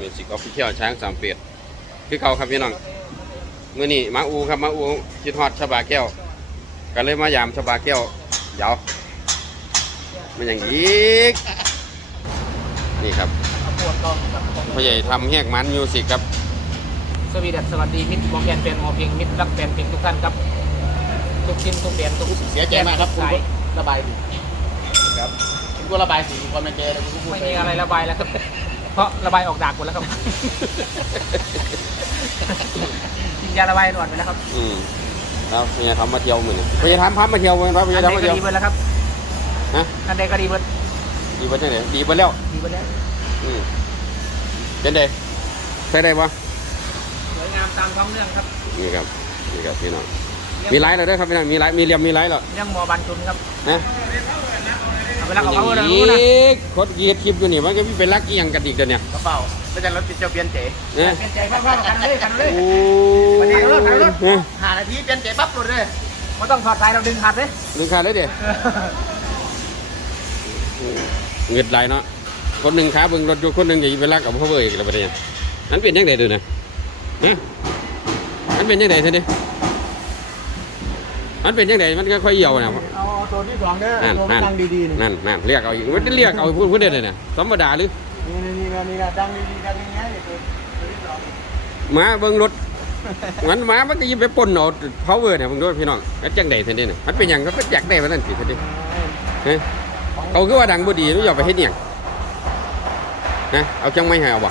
มิวสิกออฟฟิเชียลช้างสามเปียดคือเขาครับพี่น้องเมื่อนี้มาอูครับมาอูคิดฮอดชบาแก้วก็เลยมายามชบาแก้วเดี๋ยวมันอย่างอีกนี่ครับปวดกองกับของพ่อใหญ่ทำแหกมันมิวสิกครับสวีดัสสวัสดีมิตรหมอแกนเป็นหมอเพียงมิตรรักแฟนเพลงทุกท่านครับทุกชิ้นทุกเดียนทุกเสียใจมากครับคุณสายระบายสีครับคุณก็ระบายสีความในใจแล้วคุณก็พูดไม่ไปมีอะไรระบายแล้วครับ เพราะระบายออกดากหมดแล้วครับ กินยาระบายหนวดไปแล้วครับอืมแล้วพ่อใหญ่ทำมาเที่ยวมือนี่พ่อใหญ่ทำพัมมาเที่ยวมั้ยพ่ออันใหญ่ใดทำมาก็เที่ยวดีเบิร์แล้วครับฮะอันใดก็ดีเบิร์ดีไปจังไหนดีไปแล้วดีเบิร์แล้วอืมเป็นไดใส่ได้ปะสวยงามตามท้องเรื่องครับนี่ครับนี่ครับพี่น้องมีไลน์แล้วเด้วยครับพี่น้องมีไลน์มีเหลี่ยมมีไลน์แล้วเรื่องหมอบันทุนครับนะ เอาเอาเอาเลยอีรู้นะกคนกียดคลิปอยู่นี่มันก็มีเป็นรักเอียงกันอีกเดี๋ยวนี้กระเป๋าไม่ใช่รถติดเจ้าเปลี่ยนเจ๋เนี่ยเป็นใจพ่อๆกันเลยกันเลยโอ้ไปไหนรถไหนรถเนี่ยหานาทีเปลี่ยนเจ๋ปั๊บรถเลยไม่ต้องถอดสายเราดึงขาดเลยดึงขาดเลยเดี๋ยวเงือดไหลเนาะคนหนึ่งขาเบิ่งรถยู่คนหนึ่งจะไปรักกับพ่อเบอร์อีกแล้วประเดี๋ยวนั้นเป็นยังไงดูนะฮะมันเป็นยังไงท่านดิ มันเป็นยังไงมันก็ค่อยเหี่ยวนะเอาตัวที่สองเนี่ยนั่นตัวนั่นดังดีๆนี่นั่นนั่นเรียกเอาอีกมันเรียกเอาพูดพูดได้เลยนะธรรมดาหรือนี่นี่นี่นี่ดังดีๆดังยังไงเนี่ยตัวตัวที่สองหมาเบิ่งรถมันหมามันก็ยิบไปปนเอาพาวเวอร์เนี่ยมึงด้วยพี่น้องแล้วจังใดท่านเด้น่ะมันเป็นหยังก็เป็นอยากได้มันนั่นสิท่านเด้เฮ้ยเขาคือว่าดังบ่ดีมันอย่าไปเฮ็ดหยังนะเอาจังไม่ให้เอาบ่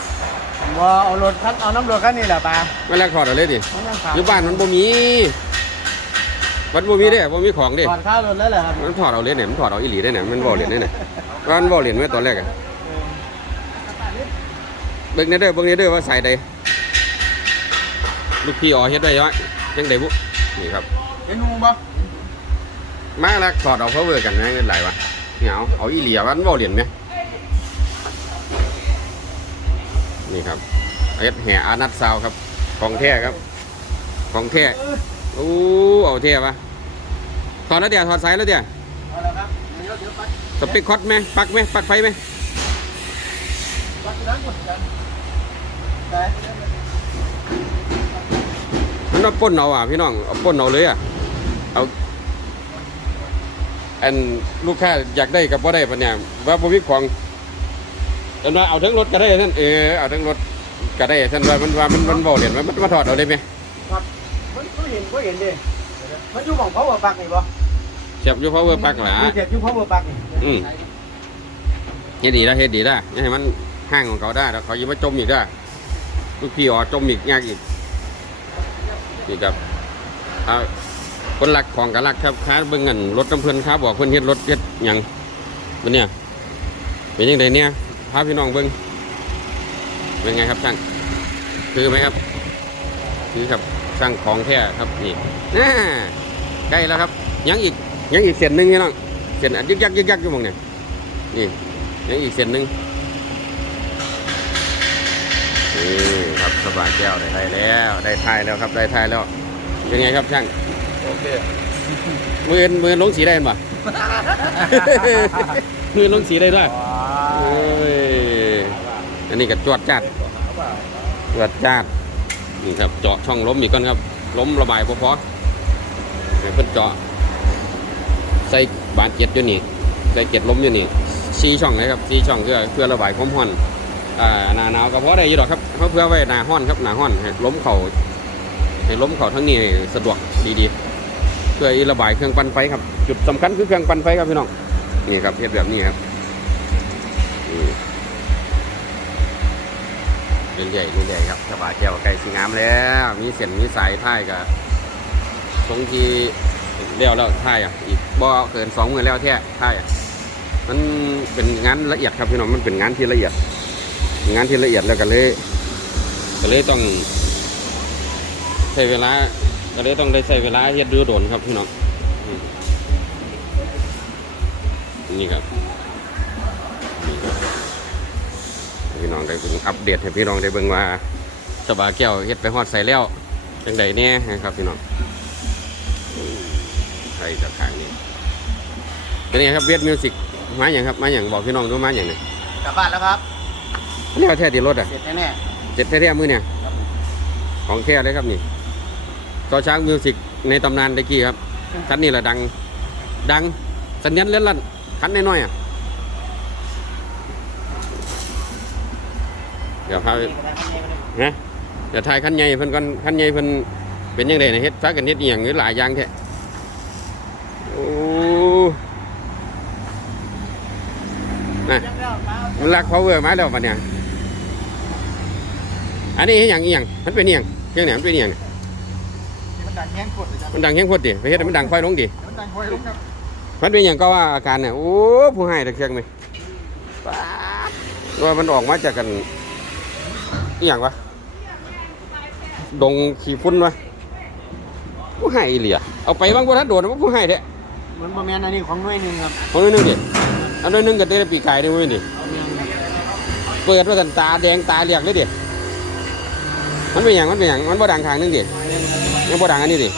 ว่าเอารถคันเอาน้ำรถคันนี้แหละปลามาแลกถอดเอาเลยดิมันยังขาดอยู่บ้านมันบ่มี มันบ่มีเด้บ่มีของเด้ถอดข้าวรถแล้วเหรอครับมันถอดเอาเลยเนี่ยมันถอดเอาอีหลีได้เนี่ยมันบ่เหรียญได้เนี่ยว่ามันบ่เหรียญไว้ตอนแรกอะเบิ่งในเด้อเบิ่งในเด้อว่าใส่ใดลูกพี่อ๋อเฮ็ดได้ยังจังไดบุนี่ครับเห็นงูปะมาแล้วถอดเอาเพราะเวอร์กันนะเงินไหลวะเหงาเอาอีเหลียวันบ่เหรียญไหมนี่ครับเอ็ดแห่อานัดซาวครับของแท้ครับ ของแท้โอ้เอาแท้ปะ ถอดแล้วเดี๋ยวถอดสายแล้วเดี๋ยวเอาละครับเดี๋ยวเดี๋ยวปัดสเปคคอตไหมปลักไหมปลักไฟไหมปัดนั้นหมดกันไปมันเอาป้นเอาอะพี่น้องเอาป้นเอาเลยอะเอาอันลูกค้าอยากได้กับว่าได้ปะเนี่ยว่าบ่มีของแต่ว่าเอาทั้งรถก็ได้ท่านเออเอาทั้งรถก็ได้ท่านว่ามันว่ามันมันบ่เหรียญมันมันมาถอดเอาได้ไหมครับมันก็เห็นก็เห็นดิ มันอยู่ของเขาเวอร์ปักนี่ปะเสียบอยู่เพราะเวอร์ปักหล่ะเจ็บอยู่เขาเวอร์ปักนี่อืมเฮ็ดดีแล้วเฮ็ดดีแล้วอย่าให้มันห้างของเขาได้แล้วเขายังมาจมอีกได้ลูกพี่อ๋อจมอีกยากอีกนี่ครับเอาคนหลักของกันหลักครับค้าเบิ่งเงินรถน้ำเพิ่นค้าบอกเพิ่นเฮ็ดรถเฮ็ดหยังมันเนี่ยเป็นยังไงเนี่ยพาพี่น้องเบิ่งเป็นไงครับช่างคือไหมครับคือครับช่างของแท้ครับนี่น่า ใกล้แล้วครับ ยังอีกยังอีกเส้นหนึ่งพี่น้องเส้นอันยึกยักยึกยักอยู่หมองเนี่ยนี่ยังอีกเส้นหนึ่งนี่ครับสบายแก้วได้ไทยแล้วได้ทายแล้วครับได้ทายแล้วเป็นไงครับช่างโอเคมืออนมืออนลงสีได้ป่ะมืออนลงสีได้ด้วยโอ้ยอันนี้ก็จวดจัดจวดจัดนี่ครับเจาะช่องล้มอีกก่อนครับ ล้มระบายพอพอ ให้เพิ่นเจาะใส่บานเจ็ดอยู่นี่ใส่เจ็ดล้มอยู่นี่ซีช่องเลยครับซีช่องเพื่อเพื่อระบายความร้อนอ่าหนาหนาวก็พอได้อยู่หรอกครับเพราะเพื่อไว้หนาห้อนครับหนาห้อนให้ล้มเข่าให้ล้มเข่าทั้งนี้สะดวกดีๆ เพื่อระบายเครื่องปั่นไฟครับ จุดสำคัญคือเครื่องปั่นไฟครับพี่น้องนี่ครับเฮ็ดแบบนี้ครับเรื่อยๆเรื่อยๆครับสบายแก้วไก่สีงามแล้ว มีเส้นมีสายท้ายกับ ทรงทีเลี้ยวแล้วท้ายอะอีกบ่เกินสองมือแล้วแท้ท้ายอะมันเป็นงานละเอียดครับพี่น้องมันเป็นงานที่ละเอียด งานที่ละเอียดแล้วก็เลยก็เลยต้องใช้เวลาก็เลยต้องได้ใช้เวลาเฮ็ดดูโดนครับพี่น้องนี่ครับนี่ครับพี่น้องได้เบิ่งอัปเดตให้พี่น้องได้เบิ่งว่าสบาแก้วเฮ็ดไปฮอดใส่แล้วจังใดเนี่ยนะครับพี่น้อง ส่จากทางนี้เป็นไงครับเวทมิวสิกมาอย่างครับมาอย่างบอกพี่น้องดูมาอย่างไหนกลับบ้านแล้วครับเรียกว่าแท้ติรถอะเสร็จแน่เจ็ดแท้ๆมือเนี่ยๆครับผมของแท้เลยครับนี่ต่อช้างมิวสิกในตำนานตะกี้ครับคันนี้แหละดัง ดังสัญญาณเล่นลั่นคันน้อยๆอะเดี๋ยวพาไปนี่ก็ได้ข้างในก็ได้นะเดี๋ยวถ่ายคันใหญ่เพิ่นก่อนคันใหญ่เพิ่นเป็นยังไงนะเฮ็ดฟ้ากันเฮ็ดอีหยังหรือหลายอย่างแท้โอ้น่ะ ยัง แล้วมามันลัก power มาแล้วบัดเนี่ยอันนี้เฮ็ดหยังอีหยังมันเป็นอีหยังเครื่องเนี่ยมันเป็นอีหยังเนี่ยมันดังแห้งกดเลยจ้ะมันดังแฮงโคตรดิไปเฮ็ดให้มันดังไฟลงดิมันดังคอยลุกครับมันเป็นอย่างก็ว่าอาการเนี่ยโอ้ผู้ให้ตะเคียงไหมป๊าดว่ามันออกมาจากกันอหย่างวะดงขี้ฝุ่นวะผู้ให้อีเหลียเอาไปบ้างบ่ทันโดนว่าผู้ให้เด้มันบะเมียนอันนี้ของหน่วยหนึ่งครับเอาหน่อยหนึงดิเอาหน่อยหนึงก็ได้ปีกไก่ได้เว้ยนี่เอาเมียน เปิดว่ากันตาแดงตาเหลียกเลยดิมันเป็นอย่างมันเป็นอย่างมันบ่ดังทางหนึงดิยังบ่ดังอันนี้ดิ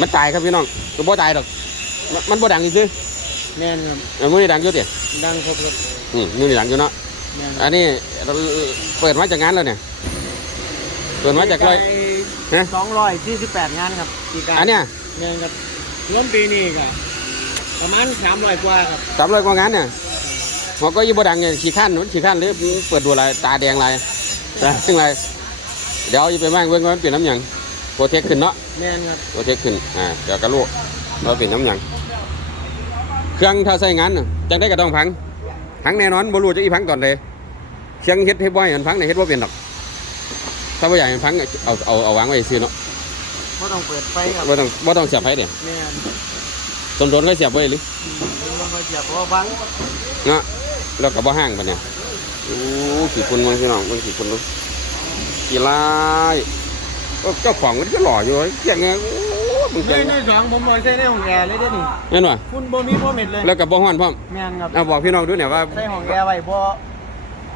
มันตายครับพี่น้องก็บ่ตายดอกมันมันบ่ดังซื่อแม่นครับๆเอามือนี่ดังอยู่ดิดังครับครับนี่มือนี่ดังอยู่เนาะแม่นอันนี้เราเปิดมาจากงานแล้วเนี่ยเปิดมาจากร้อยฮะสองร้อยสี่สิบแปดงานครับปีการอันเนี้ยแม่นครับรวมปีนี้ก็ประมาณสามร้อยกว่าครับสามร้อยกว่างานเนี่ย หัวก็ยี่บดังเนี่ยขี้ข้านมันขี้ข้านหรือเปิดดูอะไรตาแดงอะไรตาแดงอะไรเดี๋ยวจะไปมั่งเบิ่งว่ามันเปลี่ยนน้ำหยังโปรเทคขึ้นเนาะแม่นครับโปรเทคขึ้นอ่าเดี๋ยวกระลูกเราเปลี่ยนน้ำหยังเครื่องถ้าใส่งานน่ะจังได้ก็ต้องพังพังแน่นอนบ่รู้จะอีพังตอนใดเครื่องเฮ็ดให้บ่อยมันพังเนี่ยเฮ็ดบ่เป็นหรอกถ้าบ่อยากให้มันพังเอาเอาเอาวางไว้ซื่อเนาะก็ต้องเปิดไฟครับบ่ต้องบ่ต้องเสียบไฟเด้แม่นต้นโดนก็เสียบไว้หรือมันก็เสียบเพราะว่าบังเนาะ แล้วก็บ่ห่างปะเนี่ยโอ้ขี่คนมันพี่น้องมันขี่คนดูขี่ลายโอ้เจ้าของมันก็หล่ออยู่เกี่ยงไงโอ้มึงในเก่งในสองผมบอยใส่ในห้องแอร์เลยเด้อนี่เห็นป่ะคุณบ่มีบ่เม็ดเลยแล้วก็บ่ฮ้อนพร้อมแม่นครับเอาบอกพี่น้องดูเนี่ยว่าใส่ห้องแอร์ไว้บ่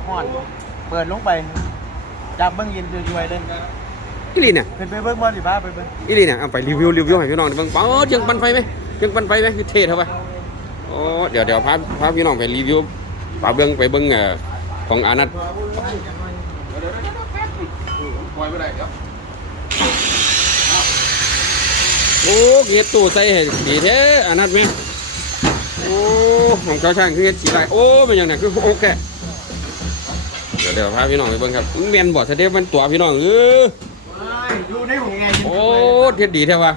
ฮ้อนเปิดลงไปจับเบิ่งยินช่วยๆเลยอีหลีเนี่ยเป็นไปเบิ่งบ่สิบ้าไปเบิ่งอีหลีเนี่ยเอาไปรีวิวรีวิวให้พี่น้องเบิ่งเปล่าเจียงปันไฟไหมเจียงปันไฟไหมคือเท่เท่าปะโอ้เดี๋ยวเดี๋ยวพาพาพี่น้องไปรีวิว ปาเบิ่งไปเบิ่งเอ่อของอานัทปล่อยไปได้เดี๋ยวโอ้เฮ็ดตู้ใส่ให้ดีแท้อานัทแม่โอ้ของเจ้าช่างคือเฮ็ดสีลายโอ้เป็นอย่างนั้นคือโอเคเดี๋ยวเดี๋ยวพาพี่น้องไปเบิ่งครับมันแม่นบ่แสดงมันตัวพี่น้องเอออยู่ในห้องแอร์โอ้เฮ็ดดีแท้ว่ะ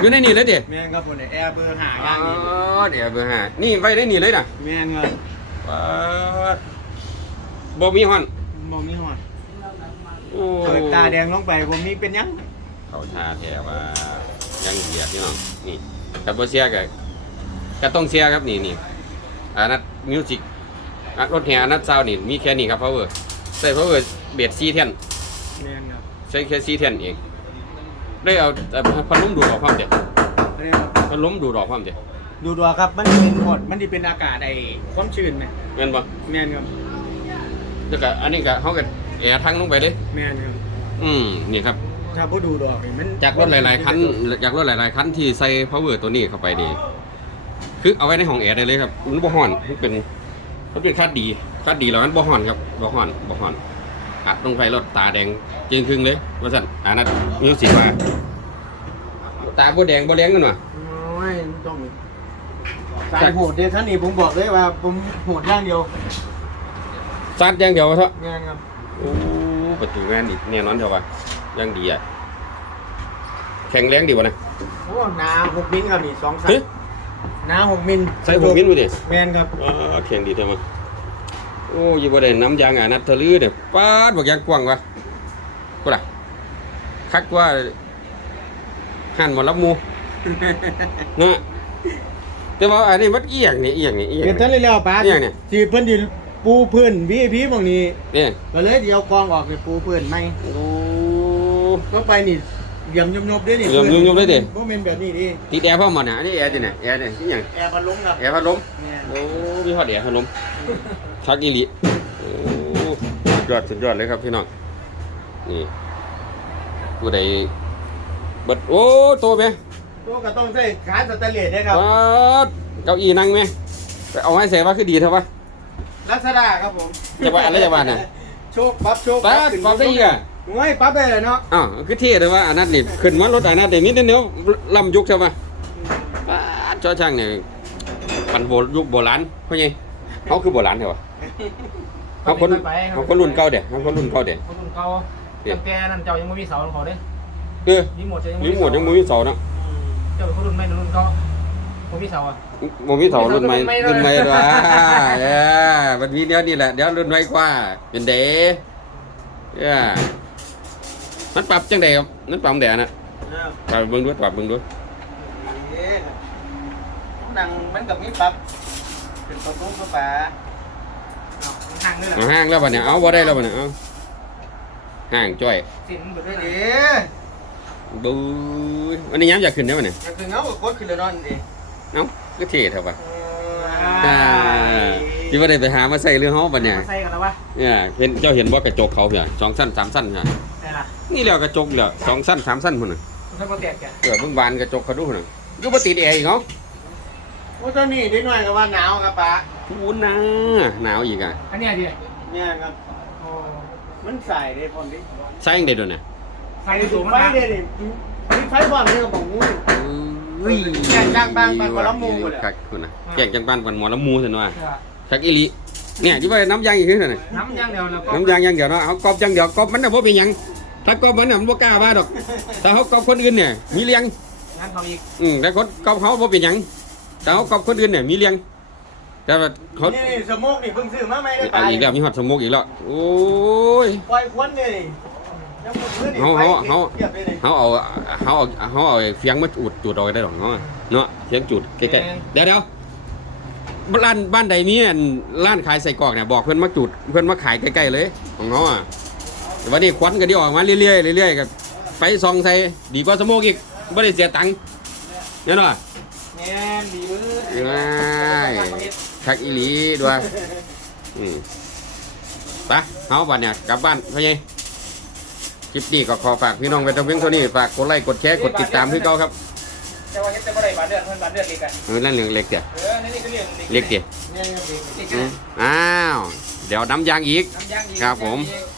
อยู่ในนี่เลยเด้แม่นครับผมเนี่ยแอร์เบอร์หาอ๋ย่างนี้อเดี๋ยวเบอร์ห้านี่ไว้ในนี่เลยน่ะแม่นครับว้าด บ่มีฮ้อนบ่มีหอดโอ้เปิดตาแดงลงไปบ่มีเป็นหยังเขาท่าแท้ว่ายังเหยียดพี่น้องนี่ถ้าบ่เสียก็ก็ต้องเสียครับนี่นี่อานัทมิวสิกอะรถแห่อานัทซาวนี่มีแค่นี้ครับ power ใส่ power เบียด4แท่นแม่นครับใช้แค่ซีเทนเองได้เอาแต่พัดลมดูดออกความเจ็บเรียกว่าพัดลมดูดออกความเจ็บ ดูดัวครับ มันเป็นหมดมันสิเป็นอากาศไอ้ความชื้นไหมแม่นปะแม่นครับแล้วก็อันนี้ก็เขาก็แอร์ทั้งลงไปเลยแม่นครับอืมนี่ครับ ถ้าบ่ดูดอกนี่มันจากรถหลายๆคันจากรถหลายๆคันที่ใส่ power ตัวนี้เข้าไปนี่คือเอาไว้ในห้องแอร์ได้เลยครับมันบ่ฮ้อนมันเป็นมันเป็นคาดดีคาดดีแล้วมันบ่ฮ้อนครับบ่ฮ้อนบ่ฮ้อนอัดลงไปรถตาแดงจริงครึ่งเลยว่าสั่นอันนั้นมิวสิกว่าตาบ่แดงบ่แดงกันว่ะโอ้ยต้อง สายโหดเด้ท่านนี่ผมบอกเลยว่าผมโหดอย่างเดียวซัดอย่างเดียวเถอะแม่นครับโอ้ประตูแม่นอีกแน่นอนเถอะวะยังดีอะแข็งแรงดีวะนะโอ้หนา6มิลครับนี่2เฮ้ย3หนา6มิลใส่หกมิ้นดูดิแม่นครับอ๋อแข็งดีเถอะมั้งโอ้ยบ่ได้น้ำยางอะนัดทะลือเด้ป้าดบอกยางกว้างวะกูล่ะคักว่าหันหมอรับหมูเนาะ แต่ว่าอันนี้มันเอียงนี่เอียงนี่เอียง เป็นท่านเลยแล้วป้าเนี่ยเนี่ยสิเพิ่นสิปูพื้น VIP หม่องนี้เนี่ยก็เลยสิเอากองออกไปปูพื้นใหม่โอ้ ก็ไปนี่เหลี่ยมยบๆด้วยนี่เหลี่ยมยุบๆด้วยดิบ่แม่นแบบนี้ดิติดแอร์พ่อหมดน่ะอันนี้แอร์ดิเนี่ยแอร์เนี่ยนี่หยังแอร์พัดลมครับแอร์พัดลมแม่นโอ้มีฮอดแอร์พัดลมทักอีหลีโอ้สุดยอดสุดยอดเลยครับพี่น้องนี่ผู้ใดเบิดโอ้โตไหม ตัวก็ต้องใช้ขาสแตนเลสเด้ครับว้าดเก้าอี้นั่งไหมไปเอาไม้เสว่าคือดีเถอะวะ ลักษณะครับผมจะว่าอะไรจะว่าน่ะ โชคปั๊บโชคป้าขึ้นปั๊บได้อีกอะโอ้ยปั๊บได้เลยเนาะอ้าวคือเท่เลยว่าอันนั้นนี่ขึ้นมารถอันนั้นเดี๋ยวนี้เดี๋ยวลำยุคใช่ปะป้าดจอช่างเนี่ยปันโบยุคโบราณเพราะไงเขาคือโบราณเหรอวะเขาคนเขาคนรุ่นเก่าเด็กเขาคนรุ่นเก่าเด็กคนรุ่นเก่าตั้งแต่นั้นเจ้ายังไม่มีเสาของเขาเด้เออมีหมดจะยังมีหมวดยังมือเสาเนาะ เจ้าเป็นคนรุ่นใหม่หรือรุ่นเก่าผมมีเสาอะมมีเสารุ่นใหม่รุ่รุ่นนใหใหม่ม่เลด้วยยเออมันมีเดี๋ยวนี่แหละเดี๋ยวรุ่นใหม่กว่า เป็นเด๋เออมันปรับจังใดครับมันปรับแดดนะปรับเบิ่งด้วยปรับเบิ่งด้วยเอ๊ะดังมันกับมีปั๊บเป็นประตูกระป๋าห่างเลยล่ะเอาห้างแล้วบัดเนี่ยเอาบ่ได้แล้วบัดเนี่ยเอาห้างจ้อย สินเบิดเด้เลยเด้ บูยวันนี้ย้ำอยากขึ้นได้บัดเนี่ยอยากถึงเอาก็กดขึ้นเลยเนอนดิเอ้าก็เท่เท่าปะอ่าที่ว่าได้ไปหามาใส่เรื่องเฮาบัดเนี่ยมาใส่กันแล้ววะเนี่ยเห็นเจ้าเห็นว่ากระจกเขาเนี่ยสองสั้นสามสั้นเนี่ยใช่ล่ะนี่แหล้วกระจกเหลือสองสั้นสามสั้นพุ่นน่ะมันก็แตกแกเกิดเบิ่งบานกระจกเขาดูพุ่นน่ะก็บ่ติดแอร์อีกเนาะโอ้ตัวนี้นิดหน่อยก็ว่าหนาวครับป๋าอู้นะหนาวอีกอะอันเนี้ยดิเนี่ยครับโอ้มันใส่ได้พร้อมดิใส่ยังได้ด้วยเนี่ย ใส่สูงมันไฟนะเด้ดิมีไฟพร้อมนี่ก็บอกงูอุ้ยแจ้งจังบ้านบ้านหมอลำมูพุ่นน่ะคักพุ่นน่ะแจ้งจังบ้านบ้านหมอลำมูซั่นว่าเออคักอีหลีเนี่ยที่ว่าน้ำยางอีกคือนั่นน่ะน้ำอย่างเดียวแล้วก็น้ำยางอย่างเดียวเนาะเอากอบอย่างเดียวกอบมันน่ะบ่เป็นหยังถ้ากอบมันน่ะมันบ่กล้าว่าดอกถ้าเขากอบคนอื่นเนี่ยมีเลี้ยงงานเขาอีกอืมแต่คนกอบเขาบ่เป็นหยังแต่เขากอบคนอื่นเนี่ยมีเลี้ยงแต่ว่าเขานี่นี่สโมกนี่เพิ่งซื้อมาไหมได้เอาป๋าอีกแล้วมีฮอดสโมกอีกแล้วโอ้ยปล่อยควันเลยยังบ่ซื้อนี่ เฮาไฟเฮาเทียบเลยนี่เขาเอาเขาเอาเขาเอาเฟียงมาจูดจูดเอาไว้ได้หรอกเนาะเนาะเฟียงจูดใกล้ๆเดี๋ยวเดี๋ยวร้านบ้านใดมีอันร้านขายใส่กรอกเนี่ยบอกเพื่อนมาจูดเพื่อนมาขายใกล้ๆเลย ของเขาอะแต่วันนี้ควันก็ไดีออกมาเรื่อยๆเรื่อยๆกับไปซองใส่ดีกว่าสโมกอีกไม่ได้เสียตังค์เนี่ยเนาะแม่นดีมือง่ายทักอีหลีด้วยอืมไปเฮาบัดเนี่ยกลับบ้านพ่อใหญ่ คลิปนี้ก็ขอฝากพี่น้องไปตรงเพียงเท่านี้ฝากกดไลค์กดแชร์กดติดตามพี่เก้าครับแต่ว่าเฮ็ดแต่บ่ได้บาดเดือดเพิ่นบาดเดือดอีกอะเออนั่นเรื่องเล็กเดียวเออนี่นี่ก็เรียกเล็กเดียวเนี่ยยังดีอีกอืมอ้าว เดี๋ยวน้ำยางอีก น้ำยางอีกครับผม น้ำยางอีก